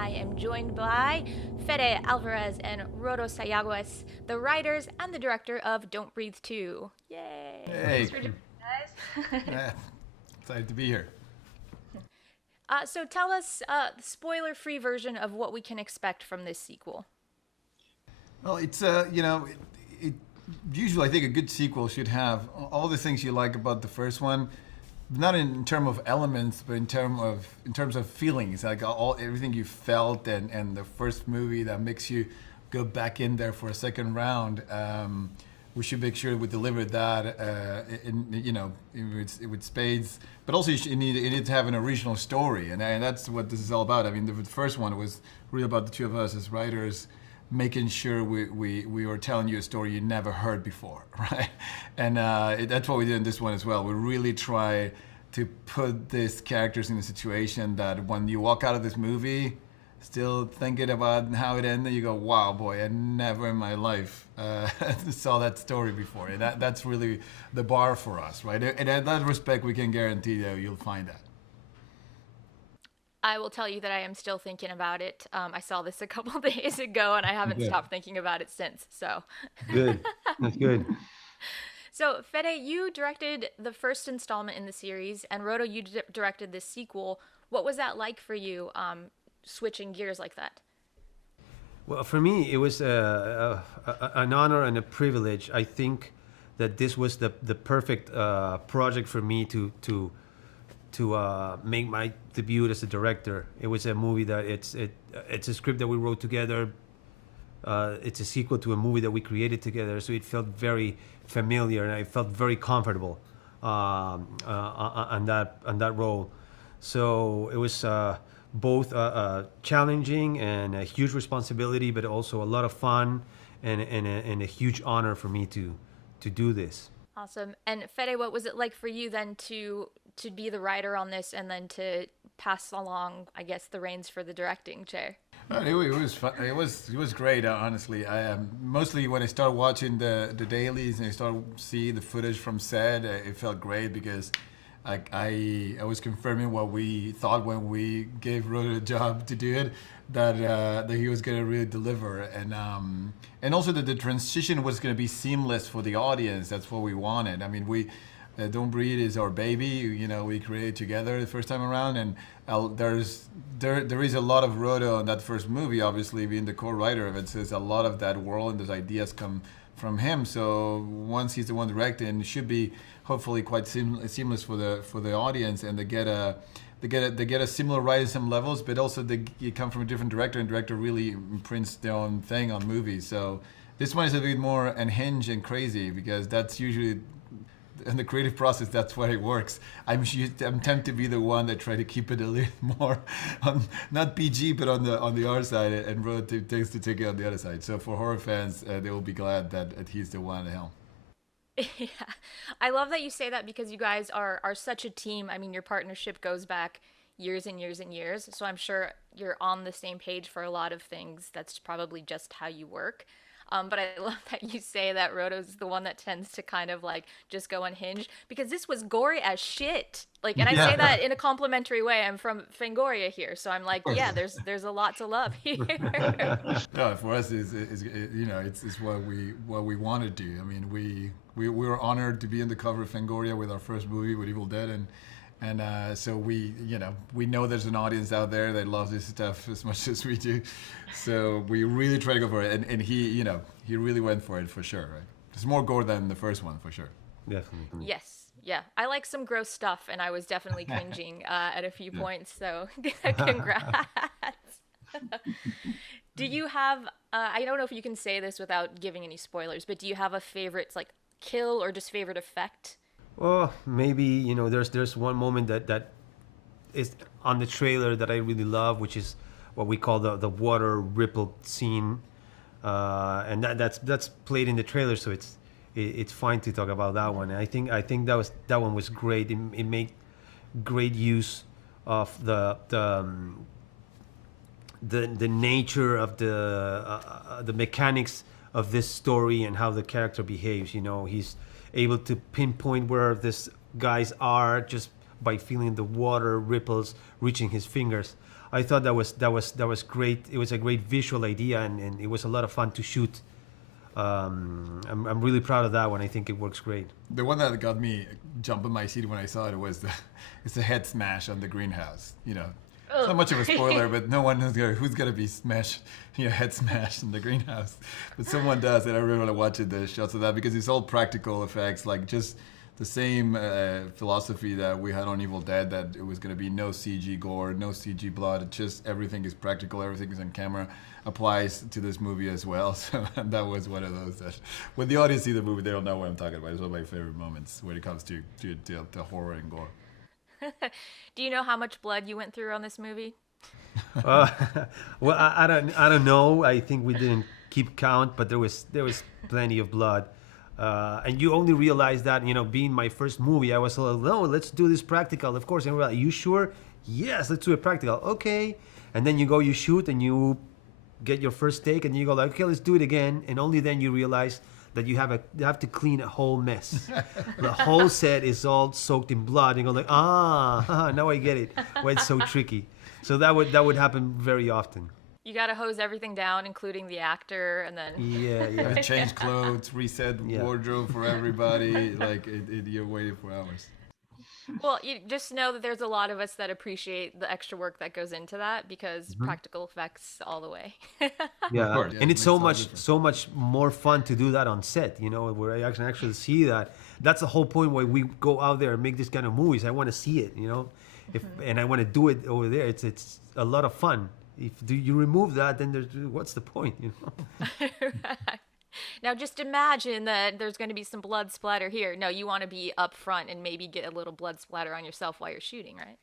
I am joined by Fede, Alvarez, and Rodo Sayagues, the writers and the director of Don't Breathe 2. Yay! Thanks Hey, for joining, guys. eh, excited to be here. So tell us the spoiler-free version of what we can expect from this sequel. Well, it's usually I think a good sequel should have all the things you like about the first one, not in terms of elements, but in terms of feelings, like all everything you felt and the first movie that makes you go back in there for a second round. We should make sure we deliver that, with spades. But also, you need to have an original story, and that's what this is all about. I mean, the first one was really about the two of us as writers, making sure we were telling you a story you never heard before, right? And that's what we did in this one as well. We really try to put these characters in a situation that when you walk out of this movie, still thinking about how it ended, you go, wow, boy, I never in my life saw that story before. And that's really the bar for us, right? And in that respect, we can guarantee that you'll find that. I will tell you that I am still thinking about it. I saw this a couple days ago, and I haven't Good. stopped thinking about it since. So, Good. That's good. so Fede, you directed the first installment in the series, and Rodo, you directed this sequel. What was that like for you, switching gears like that? Well, for me, it was an honor and a privilege. I think that this was the perfect project for me to make my debut as a director. It was a movie that it's a script that we wrote together. It's a sequel to a movie that we created together, so it felt very familiar, and I felt very comfortable on that role. So it was both challenging and a huge responsibility, but also a lot of fun and a huge honor for me to do this. Awesome. And Fede, what was it like for you then to be the writer on this and then to pass along, I guess, the reins for the directing chair? It was fun. It was great. Honestly, I mostly when I started watching the dailies and I started seeing the footage from set, it felt great because I was confirming what we thought when we gave Rodo a job to do it, that he was gonna really deliver, and also that the transition was gonna be seamless for the audience. That's what we wanted. I mean, we Don't Breathe is our baby. We created together the first time around, and there is a lot of Rodo in that first movie. Obviously, being the co-writer of it, so a lot of that world and those ideas come from him. So once he's the one directing, it should be hopefully quite seamless for the audience, and they get a similar ride in some levels, but also you come from a different director, and director really imprints their own thing on movies. So this one is a bit more unhinged and crazy because that's usually in the creative process, that's why it works. I'm tempted to be the one that try to keep it a little more, not PG, but on the R side, and Road takes to take it on the other side. So for horror fans, they will be glad that he's the one at the helm. Yeah. I love that you say that because you guys are such a team. I mean, your partnership goes back years and years and years. So I'm sure you're on the same page for a lot of things. That's probably just how you work. But I love that you say that Roto's the one that tends to kind of like just go unhinged because this was gory as shit. Like, and I say that in a complimentary way. I'm from Fangoria here, so I'm like, yeah, there's a lot to love here. No, for us, it's what we want to do. I mean, we were honored to be in the cover of Fangoria with our first movie with Evil Dead, and so we know there's an audience out there that loves this stuff as much as we do. So we really try to go for it, and he really went for it for sure. Right? There's more gore than the first one for sure. Definitely. Yes. Yeah. I like some gross stuff, and I was definitely cringing at a few points. So congrats. Do you have, I don't know if you can say this without giving any spoilers, but do you have a favorite, like, kill or just favorite effect? Well, maybe there's one moment that is on the trailer that I really love, which is what we call the water ripple scene, and that's played in the trailer, so it's fine to talk about that one. And I think that one was great. It made great use of the nature of the mechanics of this story and how the character behaves. He's able to pinpoint where these guys are just by feeling the water ripples reaching his fingers. I thought that was great. It was a great visual idea, and it was a lot of fun to shoot. I'm really proud of that one. I think it works great. The one that got me jumping my seat when I saw it was it's the head smash on the greenhouse. You know, it's not much of a spoiler, but no one knows who's gonna be smashed, head smashed in the greenhouse. But someone does, and I really want to watch the shots of that because it's all practical effects, like just the same philosophy that we had on Evil Dead, that it was gonna be no CG gore, no CG blood. It's just everything is practical, everything is on camera. Applies to this movie as well. So that was one of those that when the audience see the movie, they don't know what I'm talking about. It's one of my favorite moments when it comes to horror and gore. Do you know how much blood you went through on this movie? Uh, well, I don't know. I think we didn't keep count, but there was plenty of blood. And you only realize that, being my first movie, I was like, no, let's do this practical. Of course, and we're like, you sure? Yes, let's do it practical. Okay. And then you shoot, and you get your first take, and you go like, okay, let's do it again. And only then you realize that you have to clean a whole mess. The whole set is all soaked in blood, and you go like, now I get it. Why it's so tricky. So that would happen very often. You gotta hose everything down, including the actor, and then Yeah. Change clothes, reset wardrobe for everybody. Like you're waiting for hours. Well, you just know that there's a lot of us that appreciate the extra work that goes into that because practical effects all the way. Yeah, Of course. Yeah, and it it's makes all the so much more fun to do that on set. Where I actually see that. That's the whole point why we go out there and make this kind of movies. I want to see it, and I want to do it over there. It's a lot of fun. If you remove that, then what's the point? Right. Now, just imagine that there's going to be some blood splatter here. No, you want to be up front and maybe get a little blood splatter on yourself while you're shooting, right?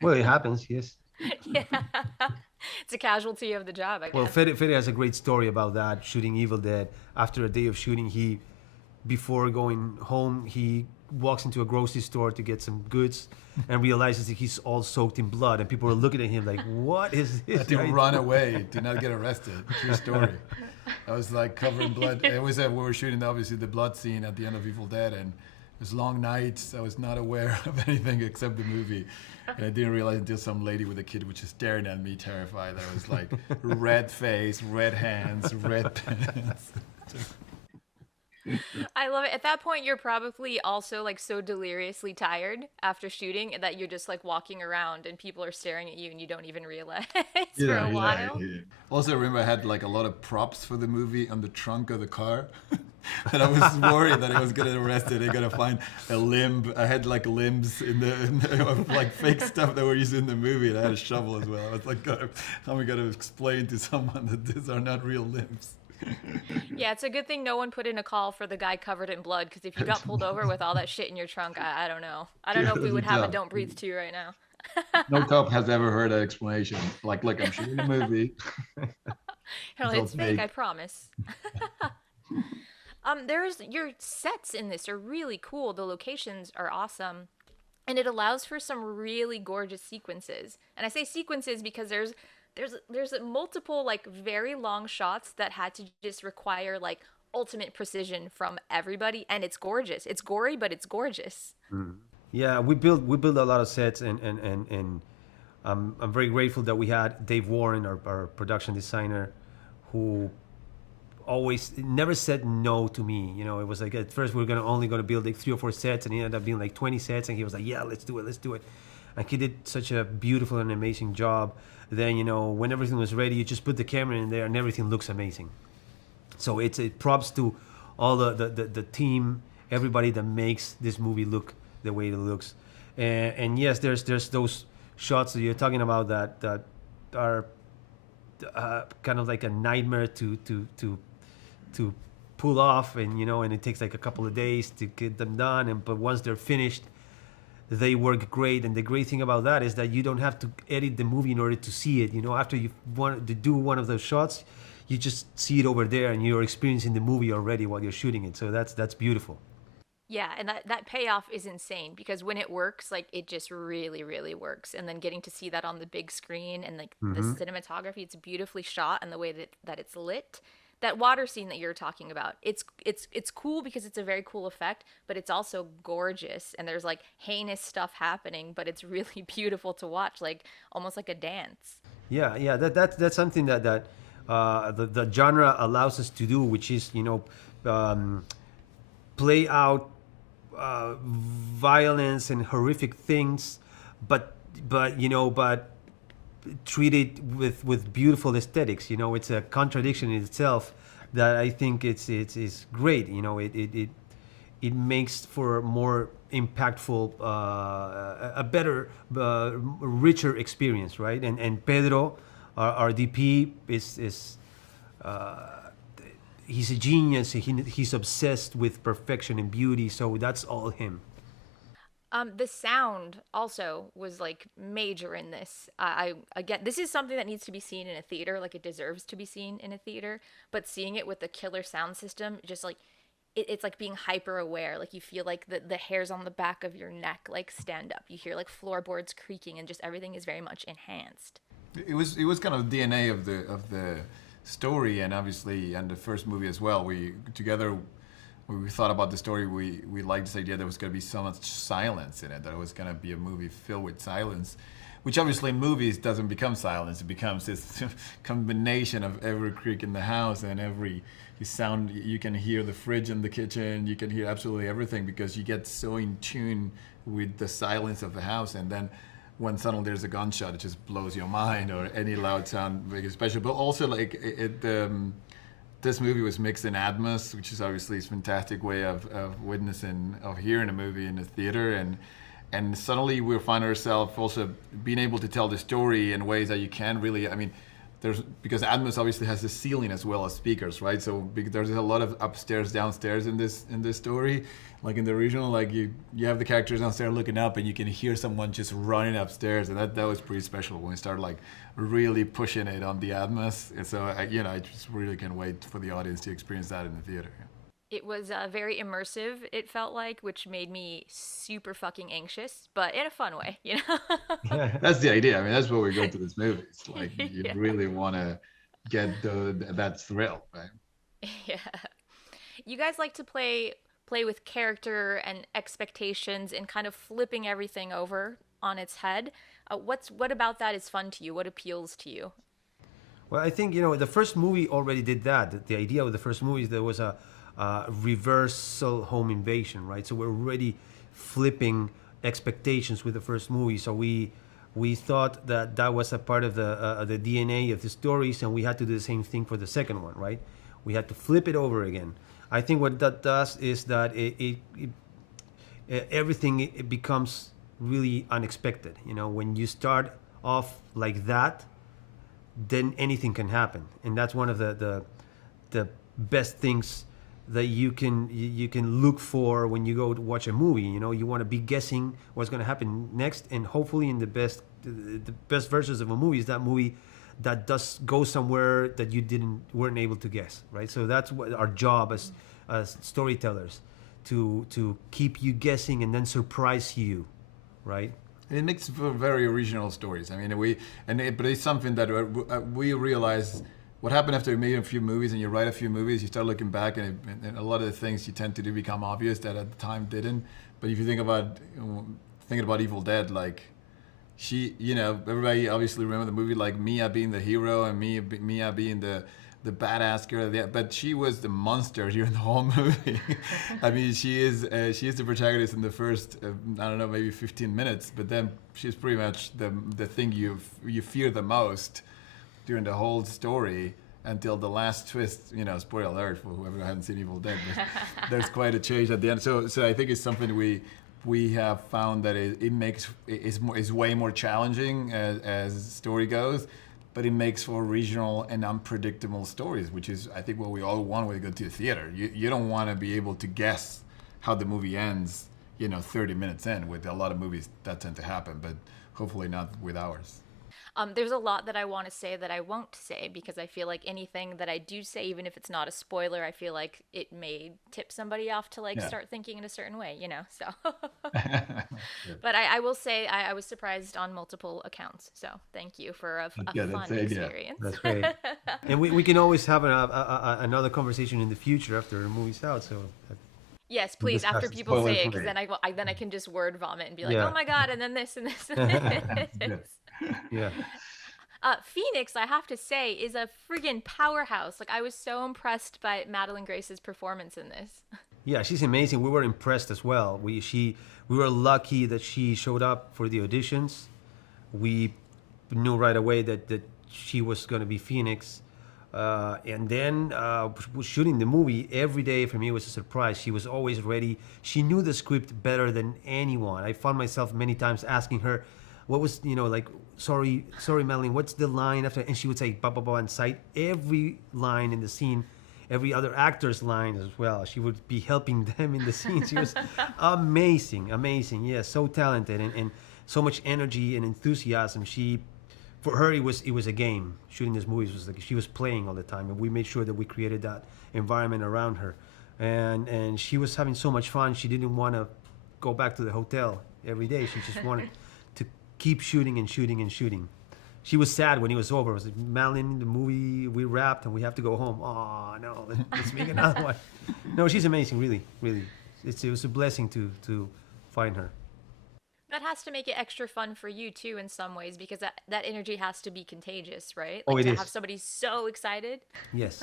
Well, it happens, yes. Yeah. It's a casualty of the job, I guess. Well, Fede has a great story about that, shooting Evil Dead. After a day of shooting, before going home, he walks into a grocery store to get some goods and realizes that he's all soaked in blood, and people are looking at him like, what is this? To run away, to not get arrested. True story. I was like covered in blood. It was we were shooting obviously the blood scene at the end of Evil Dead, and it was long nights. I was not aware of anything except the movie, and I didn't realize until some lady with a kid was just staring at me, terrified. I was like, red face, red hands, red pants. I love it. At that point, you're probably also like so deliriously tired after shooting that you're just like walking around and people are staring at you and you don't even realize for a while. Yeah. Also, I remember I had like a lot of props for the movie on the trunk of the car. And I was worried that I was gonna arrest it. I gotta find a limb. I had like limbs in the of like fake stuff that were used in the movie, and I had a shovel as well. I was like, how am I gonna explain to someone that these are not real limbs? Yeah, it's a good thing no one put in a call for the guy covered in blood, because if you got pulled over with all that shit in your trunk, I don't know. I don't know if we would have a Don't Breathe 2 right now. No cop has ever heard an explanation. Like, look, I'm shooting a movie. It's fake, I promise. There's your sets in this are really cool. The locations are awesome. And it allows for some really gorgeous sequences. And I say sequences because there's multiple like very long shots that had to just require like ultimate precision from everybody, and it's gorgeous. It's gory, but it's gorgeous. Yeah, we built a lot of sets, and I'm very grateful that we had Dave Warren, our production designer, who always never said no to me. It was like at first we were only gonna build like 3 or 4 sets, and it ended up being like 20 sets, and he was like, yeah, let's do it. And he did such a beautiful and amazing job. Then, when everything was ready, you just put the camera in there and everything looks amazing. So it props to all the team, everybody that makes this movie look the way it looks. And yes, there's those shots that you're talking about that are kind of like a nightmare to pull off, and and it takes like a couple of days to get them done. But once they're finished, they work great. And the great thing about that is that you don't have to edit the movie in order to see it. After you want to do one of those shots, you just see it over there and you're experiencing the movie already while you're shooting it. So that's beautiful. Yeah, and that payoff is insane, because when it works, like it just really, really works. And then getting to see that on the big screen and like the cinematography, it's beautifully shot, and the way that it's lit. That water scene that you're talking about, it's cool because it's a very cool effect, but it's also gorgeous, and there's like heinous stuff happening, but it's really beautiful to watch, like almost like a dance. Yeah. That's something that the genre allows us to do, which is um, play out violence and horrific things, but but treat it with beautiful aesthetics. It's a contradiction in itself that I think it's great. It makes for a more impactful, a better, richer experience, right? And Pedro, our DP, is he's a genius. He's obsessed with perfection and beauty, so that's all him. The sound also was like major in this. I again, this is something that needs to be seen in a theater, like it deserves to be seen in a theater. But seeing it with the killer sound system, just like it's like being hyper aware. Like you feel like the hairs on the back of your neck like stand up. You hear like floorboards creaking, and just everything is very much enhanced. It was kind of DNA of the story, and obviously, and the first movie as well. We together, when we thought about the story, we liked this idea there was going to be so much silence in it, that it was going to be a movie filled with silence, which obviously in movies doesn't become silence. It becomes this combination of every creak in the house and every sound. You can hear the fridge in the kitchen. You can hear absolutely everything because you get so in tune with the silence of the house. And then when suddenly there's a gunshot, it just blows your mind, or any loud sound, very special. But also, like this movie was mixed in Atmos, which is obviously a fantastic way of witnessing, of hearing a movie in the theater, and suddenly we find ourselves also being able to tell the story in ways that you can't really. I mean, because Atmos obviously has the ceiling as well as speakers, right? So there's a lot of upstairs, downstairs in this story. Like in the original, like you have the characters downstairs looking up, and you can hear someone just running upstairs, and that was pretty special when we started like really pushing it on the Atmos. And so I just really can't wait for the audience to experience that in the theater. It was very immersive, it felt like, which made me super fucking anxious, but in a fun way, you know? That's the idea. I mean, that's what we go to this movie. It's like you Yeah. really want to get that thrill, right? Yeah. You guys like to play with character and expectations and kind of flipping everything over on its head. What about that is fun to you? What appeals to you? Well, I think the first movie already did that. The idea of the first movie is there was a reversal home invasion, right? So we're already flipping expectations with the first movie. So we thought that was a part of the DNA of the stories, and we had to do the same thing for the second one, right? We had to flip it over again. I think what that does is that everything it becomes really unexpected. When you start off like that, then anything can happen, and that's one of the best things that you can look for when you go to watch a movie. You want to be guessing what's going to happen next, and hopefully in the best versions of a movie is that movie that does go somewhere that you weren't able to guess, right? So that's what our job as storytellers, to keep you guessing and then surprise you, right? And it makes for very original stories. I mean, but it's something that we realize. What happened after you made a few movies and you write a few movies, you start looking back, and a lot of the things you tend to do become obvious that at the time didn't. But if you think about thinking about Evil Dead, like everybody obviously remember the movie like Mia being the hero and Mia being the badass girl, but she was the monster during the whole movie. I mean, she is the protagonist in the first I don't know, maybe 15 minutes, but then she's pretty much the thing you fear the most during the whole story until the last twist. Spoiler alert for whoever hasn't seen Evil Dead, but there's quite a change at the end. So I think it's something we have found that is way more challenging as story goes, but it makes for regional and unpredictable stories, which is I think what we all want when we go to the theater. You don't want to be able to guess how the movie ends, 30 minutes in. With a lot of movies that tend to happen, but hopefully not with ours. There's a lot that I want to say that I won't say, because I feel like anything that I do say, even if it's not a spoiler, I feel like it may tip somebody off to start thinking in a certain way, So, but I will say I was surprised on multiple accounts. So thank you for a fun experience. That's great. And we can always have another conversation in the future after the movie's out. So. Yes, please. After people say it, because then I can just word vomit and be like, oh my god, and then this and this. And this. Yeah. Phoenix, I have to say, is a friggin' powerhouse. Like, I was so impressed by Madeline Grace's performance in this. Yeah, she's amazing. We were impressed as well. We were lucky that she showed up for the auditions. We knew right away that she was going to be Phoenix. And then shooting the movie every day for me was a surprise. She was always ready. She knew the script better than anyone. I found myself many times asking her, what was, like, sorry, Melanie, what's the line after? And she would say, ba, ba, ba, and cite every line in the scene, every other actor's line as well. She would be helping them in the scene. She was amazing. Yeah, so talented and so much energy and enthusiasm. For her, it was a game. Shooting this movie was like she was playing all the time, and we made sure that we created that environment around her. And she was having so much fun. She didn't want to go back to the hotel every day. She just wanted to keep shooting and shooting and shooting. She was sad when it was over. It was like, Madeline, the movie, we wrapped and we have to go home. Oh, no, let's make another one. No, she's amazing, really, really. It was a blessing to find her. That has to make it extra fun for you too in some ways, because that energy has to be contagious, right? Oh, Like it to is. have somebody so excited. Yes.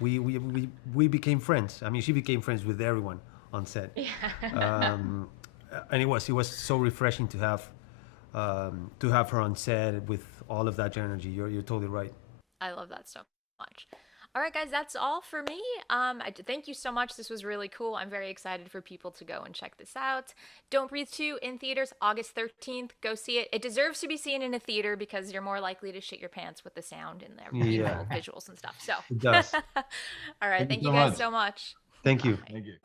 We became friends. I mean, she became friends with everyone on set. Yeah. And it was so refreshing to have her on set with all of that energy. You're totally right. I love that so much. All right, guys, that's all for me. Thank you so much. This was really cool. I'm very excited for people to go and check this out. Don't Breathe 2 in theaters August 13th. Go see it. It deserves to be seen in a theater because you're more likely to shit your pants with the sound and the Yeah. visuals and stuff. So, It does. all right, Thank thank you you so guys much. so much. Thank you. Thank you.